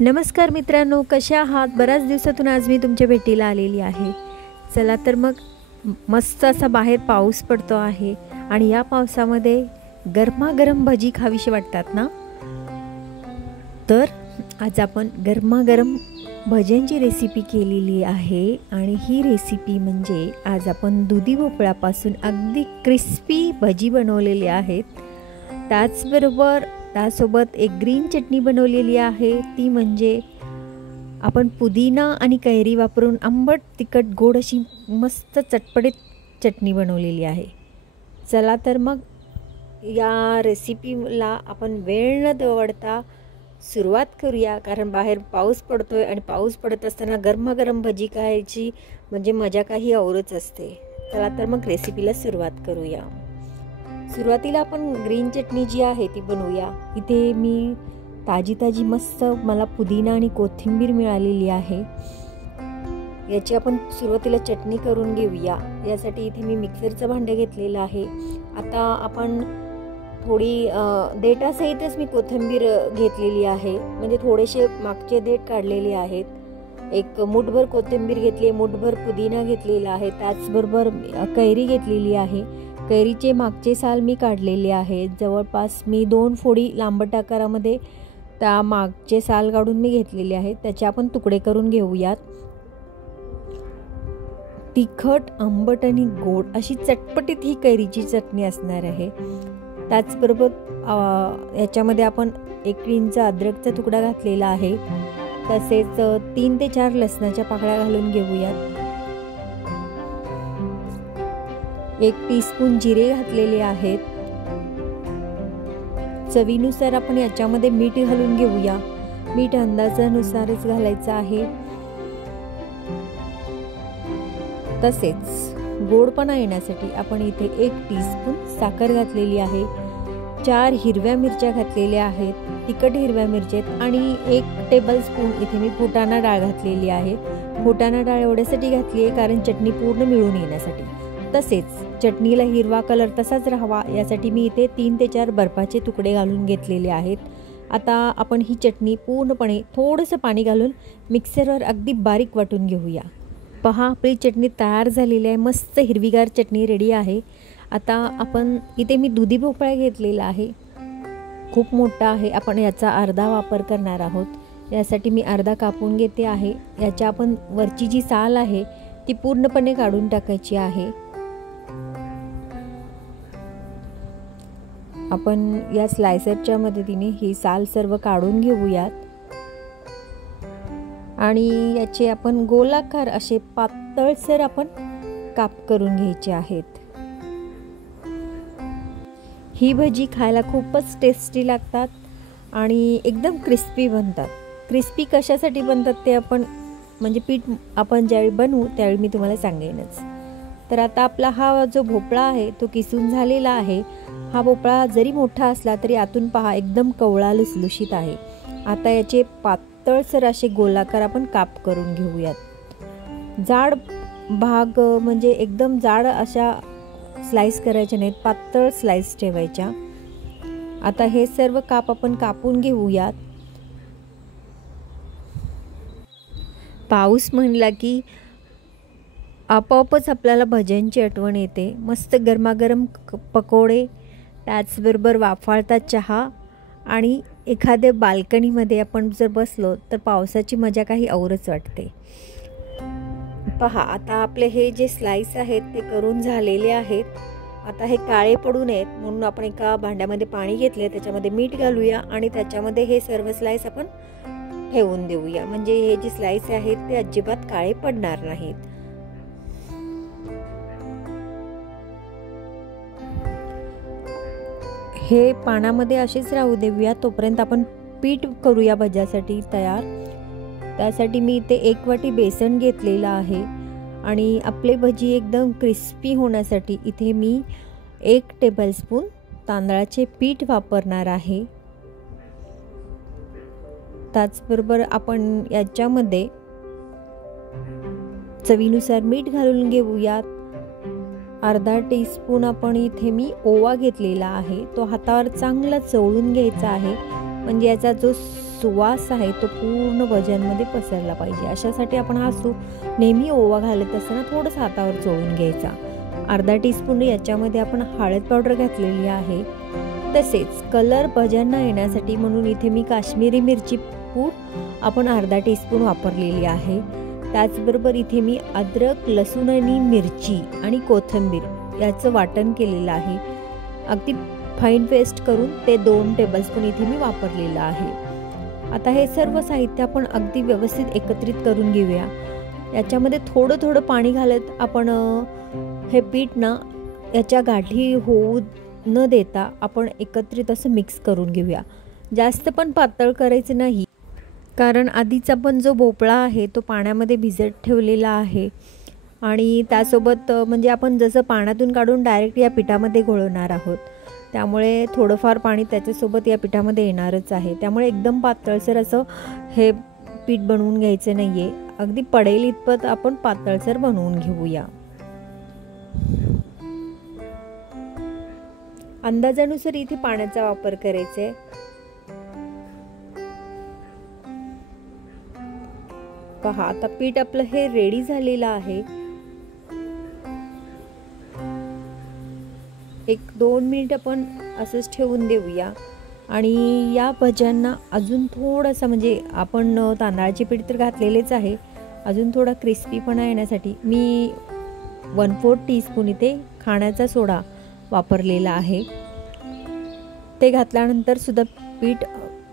नमस्कार मित्रांनो, कशा आहात? बऱ्याच दिवसातून आज मी तुमच्या भेटीला आलेली आहे. चला तर मग मस्त असा बाहेर पाऊस पडतो आहे आणि या पावसामध्ये गरमागरम भजी खावीशी वाटतात ना. तर आज आपण गरमागरम भज्यांची रेसिपी केलेली आहे आणि ही रेसिपी म्हणजे आज आपण दुधी भोपळ्यापासून अगदी क्रिस्पी भजी बनवलेली आहेत. त्याचबरोबर त्यासोबत एक ग्रीन चटणी बनवलेली आहे, ती म्हणजे आपण पुदिना आणि कैरी वापरून आंबट तिखट गोड अशी मस्त चटपटीत चटणी बनवलेली आहे. चला तर मग या रेसिपीला आपण वेळ न दवडता सुरुवात करूया, कारण बाहेर पाऊस पडतोय आणि पाऊस पडत असताना गरमागरम भजी खायची म्हणजे मजा काही औरच असते. चला तर मग रेसिपीला सुरुवात करूया. सुरुवातीला आपण ग्रीन चटणी जी आहे ती बनवूया. इथे मी ताजी मस्त मला पुदिना आणि कोथिंबीर मिळालेली आहे. याची आपण सुरुवातीला चटणी करून घेऊया. यासाठी इथे मी मिक्सरचं भांडं घेतलेलं आहे. आता आपण थोडी देठासहितच मी कोथिंबीर घेतलेली आहे, म्हणजे थोडेसे मागचे देठ काढलेले आहेत. एक मुठभर कोथिंबीर घेतली, मुठभर पुदिना घेतलेला आहे, त्याचबरोबर कैरी घेतलेली आहे. कैरीचे मागचे साल मी काढलेले आहेत. जवळपास मी 2 फोडी लांबट आकारामध्ये त्या मागचे साल काढून मी घेतलेले आहेत. त्याचे आपण तुकडे करून घेऊयात. तिखट, आंबट आणि गोड अशी चटपटीत ही कैरीची चटणी असणार आहे. त्याचबरोबर याच्यामध्ये आपण 1 इंच अद्रकचा तुकडा घातलेला आहे. तसेच 3 ते 4 लसणाच्या पाकळ्या घालून घेऊयात. 1 टीस्पून जिरे घातलेले आहेत. चवीनुसार आपण याच्यामध्ये मीठ घालून घेऊया. मीठ अंदाजानुसारच घालायचं आहे. तसेच गोडपणा येण्यासाठी आपण इथे 1 टीस्पून साखर घातलेली आहे. 4 हिरव्या मिरच्या घातलेल्या आहेत, तिखट हिरव्या मिरच्या आणि 1 टेबलस्पून इथे मी फुटाणा डाळ घातलेली आहे. फुटाणा डाळ एवढ्यासाठी घातली आहे कारण चटणी पूर्ण मिळून येण्यासाठी. तसेच चटणीला हिरवा कलर तसाच राहावा यासाठी मी इथे 3 ते 4 बर्फाचे तुकडे घालून घेतलेले आहेत. आता आपण ही चटणी पूर्णपणे थोडंसं पाणी घालून मिक्सरवर अगदी बारीक वाटून घेऊया. पहा, आपली चटणी तयार झालेली आहे. मस्त हिरवीगार चटणी रेडी आहे. आता आपण इथे मी दुधी भोपळा घेतलेला आहे, खूप मोठा आहे. आपण याचा अर्धा वापर करणार आहोत. यासाठी मी अर्धा कापून घेते आहे. याच्या आपण वरची जी साल आहे ती पूर्णपणे काढून टाकायची आहे. आपण या स्लायसरच्या मदतीने ही साल सर्व काढून घेऊयात आणि याचे आपण गोलाकार असे पातळसर आपण काप करून घ्यायचे आहेत. ही भजी खायला खूपच टेस्टी लागतात आणि एकदम क्रिस्पी बनतात. क्रिस्पी कशासाठी बनतात ते आपण म्हणजे पीठ आपण ज्यावेळी बनवू त्यावेळी मी तुम्हाला सांगेनच. तर आता आपला हा जो भोपळा आहे तो किसून झालेला आहे. हा भोपळा जरी मोठा असला तरी आतून पहा एकदम कवळा लुसलुशीत आहे. आता याचे पातळसर असे गोलाकार आपण काप करून घेऊयात. जाड भाग म्हणजे एकदम जाड अशा स्लाइस करायच्या नाहीत, पातळ स्लाइस ठेवायच्या. आता हे सर्व काप आपण कापून घेऊयात. पाऊस म्हणला की आपोआपच आपल्याला भज्यांची आठवण येते. मस्त गरमागरम पकोडे, त्याचबरोबर वाफाळता चहा आणि एखाद्या बाल्कनीमध्ये आपण जर बसलो तर पावसाची मजा काही औरच वाटते. पहा, आता आपले हे जे स्लाइस आहेत ते करून झालेले आहेत. आता हे काळे पडू नयेत म्हणून आपण एका भांड्यामध्ये पाणी घेतले, त्याच्यामध्ये मीठ घालूया आणि त्याच्यामध्ये हे सर्व स्लाइस आपण ठेवून देऊया, म्हणजे हे जे स्लाइस आहेत ते अजिबात काळे पडणार नाहीत. हे पाण्यामध्ये असेच राहू देऊया. तोपर्यंत आपण पीठ करूया भज्यासाठी तयार. त्यासाठी मी इथे 1 वाटी बेसन घेतलेला आहे आणि आपले भजी एकदम क्रिस्पी होण्यासाठी इथे मी 1 टेबलस्पून तांदळाचे पीठ वापरणार आहे. त्याचबरोबर आपण याच्यामध्ये चवीनुसार मीठ घालून घेऊयात. अर्धा टीस्पून आपण इथे मी ओवा घेतलेला आहे. तो हातावर चांगला चोळून घ्यायचा आहे म्हणजे याचा जो सुवास आहे तो पूर्ण भज्यांमध्ये पसरला पाहिजे. अशासाठी आपण हा नेहमी ओवा घालत असताना थोडंसं हातावर चोळून घ्यायचा. अर्धा टीस्पून याच्यामध्ये आपण हळद पावडर घातलेली आहे. तसेच कलर भज्यांना येण्यासाठी म्हणून इथे मी काश्मीरी मिरची पूड आपण अर्धा टीस्पून वापरलेली आहे. त्याचबरोबर इथे मी अद्रक, लसूण आणि मिरची आणि कोथिंबीर याचं वाटण केलेलं आहे. अगदी फाईन पेस्ट करून ते 2 टेबलस्पून इथे मी वापरलेलं आहे. आता हे सर्व साहित्य आपण अगदी व्यवस्थित एकत्रित करून घेऊया. याच्यामध्ये थोडं थोडं पाणी घालत आपण हे पीठ ना याच्या गाठी होऊ न देता आपण एकत्रित असं मिक्स करून घेऊया. जास्त पण पातळ करायचं नाही, कारण आधीचा पण जो भोपळा आहे तो पाण्यामध्ये भिजत ठेवलेला आहे आणि त्यासोबत म्हणजे आपण जसं पाण्यातून काढून डायरेक्ट या पिठामध्ये घोळवणार आहोत, त्यामुळे थोडंफार पाणी त्याच्यासोबत या पिठामध्ये येणारच आहे. त्यामुळे एकदम पातळसर असं हे पीठ बनवून घ्यायचं नाही आहे. अगदी पडेल इतपत आपण पातळसर बनवून घेऊया. अंदाजानुसार इथे पाण्याचा वापर करायचा आहे. पहा आता पीठ आपलं हे रेडी झालेलं आहे. 1-2 मिनिट आपण असंच ठेवून देऊया आणि या भज्यांना अजून थोडंसं म्हणजे आपण तांदळाचे पीठ तर घातलेलेच आहे, अजून थोडा क्रिस्पीपणा येण्यासाठी मी 1/4 टीस्पून इथे खाण्याचा सोडा वापरलेला आहे. ते घातल्यानंतर सुद्धा पीठ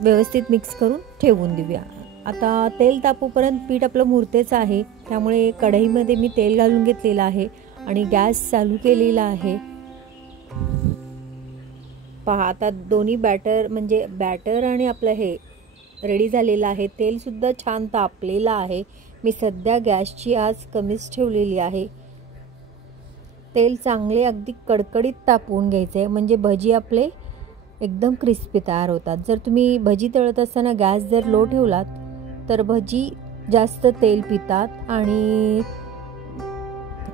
व्यवस्थित मिक्स करून ठेवून देऊया. आता तेल तापूपर्यंत पीठ आपलं मुरतेच आहे, त्यामुळे कढईमध्ये मी तेल घालून घेतलेलं आहे आणि गॅस चालू केलेला आहे. पहा आता दोन्ही बॅटर आणि आपलं हे रेडी झालेलं आहे. तेलसुद्धा छान तापलेलं आहे. मी सध्या गॅसची आच कमीच ठेवलेली आहे. तेल चांगले अगदी कडकडीत तापवून घ्यायचे, म्हणजे भजी आपले एकदम क्रिस्पी तयार होतात. जर तुम्ही भजी तळत असताना गॅस जर लो ठेवलात तर भजी जास्त तेल पितात आणि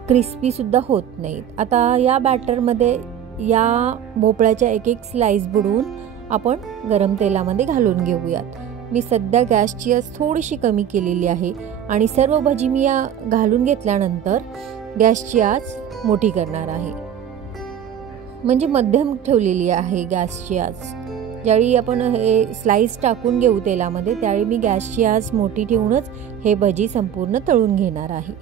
क्रिस्पीसुद्धा होत नाहीत. आता या बॅटरमध्ये या भोपळ्याच्या एक स्लाइस बुडवून आपण गरम तेलामध्ये घालून घेऊयात. मी सध्या गॅसची आच थोडीशी कमी केलेली आहे आणि सर्व भजी मी या घालून घेतल्यानंतर गॅसची आच मोठी करणार आहे, म्हणजे मध्यम ठेवलेली आहे गॅसची आच. ज्यावेळी आपण हे स्लाइस टाकून घेऊ तेलामध्ये त्यावेळी मी गॅसची आच मोठी ठेवूनच हे भजी संपूर्ण तळून घेणार आहे.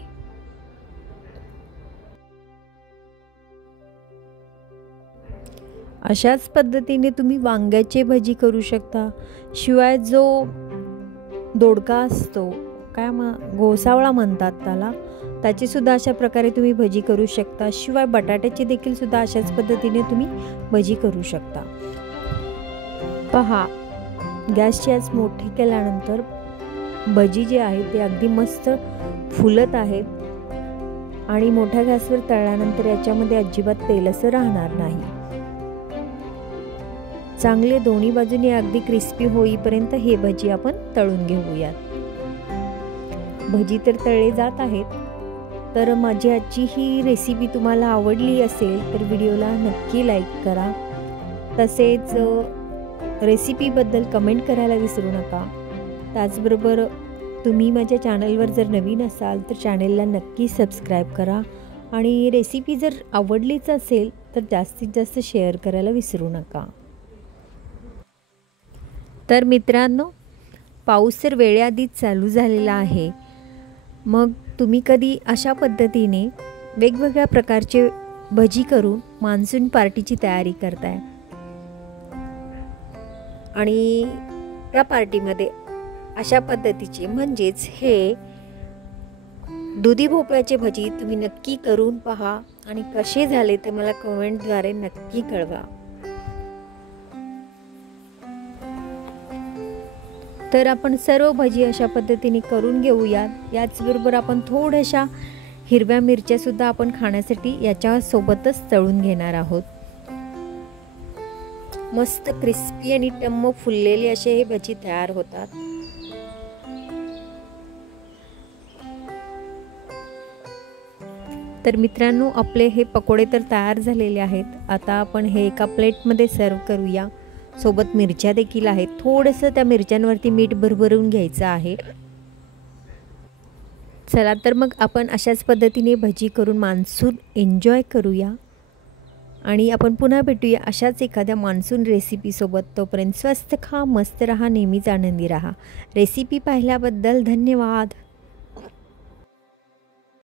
अशाच पद्धतीने तुम्ही वांग्याचे भजी करू शकता. शिवाय जो दोडका असतो, घोसावळा म्हणतात त्याला, त्याची सुद्धा अशा प्रकारे तुम्ही भजी करू शकता. शिवाय बटाट्याची देखील सुद्धा अशाच पद्धतीने तुम्ही भजी करू शकता. पहा गॅसची आच मोठी केल्यानंतर भजी जे आहे ते अगदी मस्त फुलत आहेत आणि मोठ्या गॅसवर तळल्यानंतर याच्यामध्ये अजिबात तेल असं राहणार नाही. चांगले दोन्ही बाजूने अगदी क्रिस्पी होईपर्यंत हे भजी आपण तळून घेऊयात. भजी तर तळले जात आहेत. तर माझी आजची ही रेसिपी तुम्हाला आवडली असेल तर व्हिडिओला नक्की लाईक करा. तसेच रेसिपीबद्दल कमेंट करायला विसरू नका. त्याचबरोबर तुम्ही माझ्या चॅनलवर जर नवीन असाल तर चॅनलला नक्की सबस्क्राईब करा आणि रेसिपी जर आवडलीच असेल तर जास्तीत जास्त शेअर करायला विसरू नका. तर मित्रांनो, पाऊस तर वेळेआधीच चालू झालेला आहे. मग तुम्ही कधी अशा पद्धतीने वेगवेगळ्या प्रकारचे भजी करून मान्सून पार्टीची तयारी करताय आणि त्या पार्टीमध्ये अशा पद्धतीचे म्हणजेच हे दुधी भोपळ्याचे भजी तुम्ही नक्की करून पहा आणि कसे झाले ते मला कमेंटद्वारे नक्की कळवा. तर आपण सर्व भजी अशा पद्धतीने करून घेऊयात. याचबरोबर आपण थोड्याशा हिरव्या मिरच्या सुद्धा आपण खाण्यासाठी याच्या सोबतच तळून घेणार आहोत. मस्त क्रिस्पी आणि टम्म फुललेले असे हे भजी तयार होतात. तर मित्रांनो, आपले हे पकोडे तर तयार झालेले आहेत. आता आपण हे एका प्लेटमध्ये सर्व करूया. सोबत मिरच्या देखील आहेत. थोडंसं त्या मिरच्यांवरती मीठ भरभरून घ्यायचं आहे. चला तर मग आपण अशाच पद्धतीने भजी करून मान्सून एन्जॉय करूया आणि आपण पुन्हा भेटूया अशाच एखाद्या मान्सून रेसिपीसोबत. तोपर्यंत स्वस्त खा, मस्त रहा, नेहमीच आनंदी रहा. रेसिपी पाहिल्याबद्दल धन्यवाद.